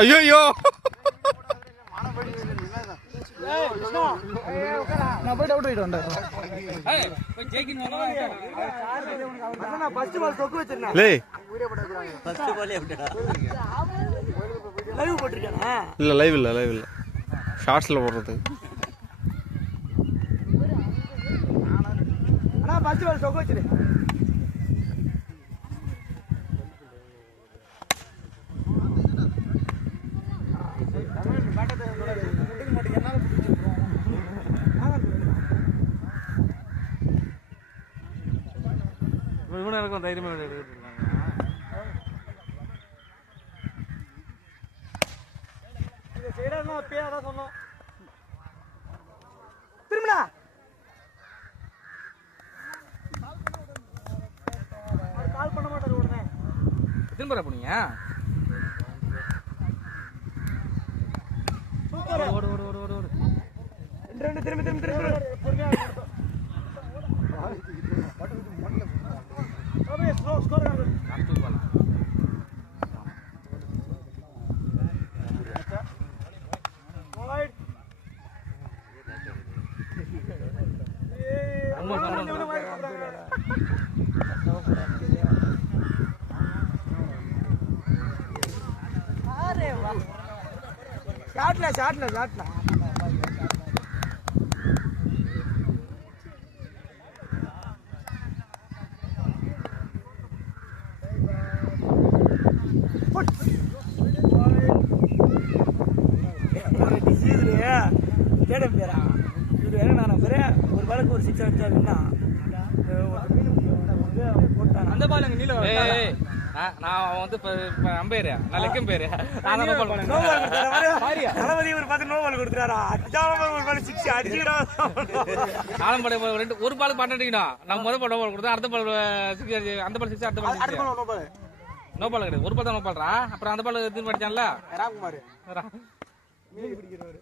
ஐயோ நான் போயிட்டு அவுட் ஆயிட்டு வந்தேன். இல்ல லைவ் இல்ல ஷார்ட்ஸ்ல போடுறது. ஃபர்ஸ்ட் பால் சொக்க வச்சிரு. இருக்கும் தைரியமா சொன்னோம். திரும்பினா கால் பண்ண மாட்டாரு உடனே. திரும்ப போனீங்க. ஓடு ஓடு ஓடு ஓடு ஓடு. ரெண்டு திரும்பி திரும்பி திரும்பி பொறுமையா ஸ்கோர் அடுத்து போலாம். ஷாட்ல தேடம் பேரா இவரு என்ன நான் பேரு ஒரு பாலுக்கு ஒரு 6 அடிச்சாருன்னா அந்த பால் அங்க நீல நான் வந்து அம்பேர் நான் லெக்கம் பேரு தளபதி ஒரு பார்த்து நோ பால் கொடுத்துறாரா ஒரு பால் 6 அடிச்சுடா நாலாம் பால் ரெண்டு ஒரு பால் பண்ணடிக்கணும். நான் முதல் பால் நோ பால் கொடுத்தா அடுத்த பால் 6 அந்த பால் 6 அடுத்த பால் 6 நோ பால் கிடையாது. ஒரு பால் தான் நோ பால்றா. அப்புறம் அந்த பால் திரும்ப அடிச்சான்ல ராம்குமார் மீன் பிடிக்கிறவர்.